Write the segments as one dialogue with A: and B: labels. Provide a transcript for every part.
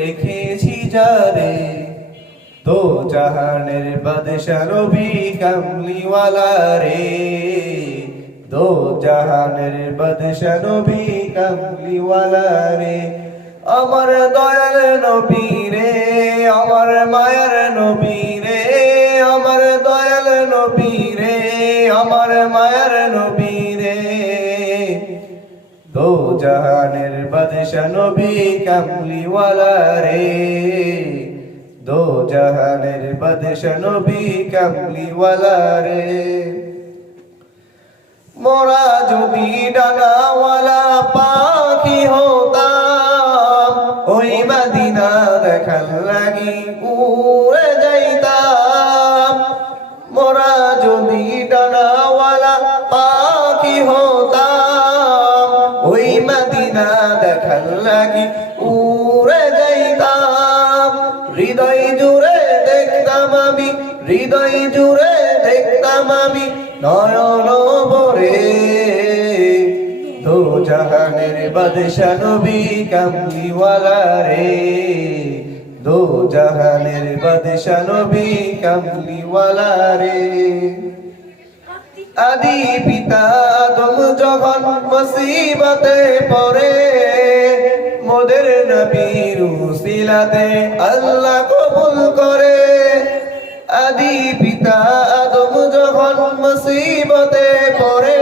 A: রেখেছি যারে, তো জাহানের বাদশা নবী কামলিওয়ালা রে। দো জাহানের বাদশা নবী কামলিওয়ালা রে। আমার দয়াল নবী রে, আমার মায়ার নবী রে, আমার দয়াল নবী রে, আমার মায়ার নবী দো জাহানের বাদশা নবী কামলিওয়ালা রে। দো জাহানের বাদশা নবী কামলিওয়ালা রে। মোরা যদি ডানাওয়ালা পাখি হতাম, ওই মাদিনা দেখার লাগি উড়ে যাইতাম। মোরা যদি ডানাওয়ালা পাখি হতাম দেখার লাগি উড়ে যাইতাম। হৃদয় জুড়ে দেখতাম আমি, হৃদয় জুড়ে দেখতাম আমি নয়ন বরে দো জাহানের বাদশা কামলিওয়ালা রে। দো জাহানের বাদশা কামলিওয়ালা রে। আদি পিতা যখন মুসিবতে পড়ে, মোদের নবীর উসিলাতে আল্লাহ কবুল করে। আদি পিতা আদম যখন মুসিবতে পড়ে,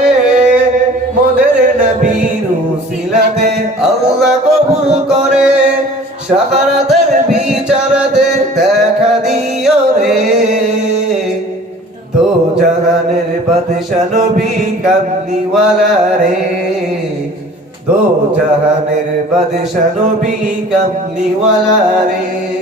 A: মোদের নবীর উসিলাতে আল্লাহ কবুল করে। সাকারাতের বিচারাতে দেখা দিও রে। জাহানের বাদশা নবী কামলিওয়ালা রে। দো জাহানের বাদশা নবী কামলিওয়ালা রে।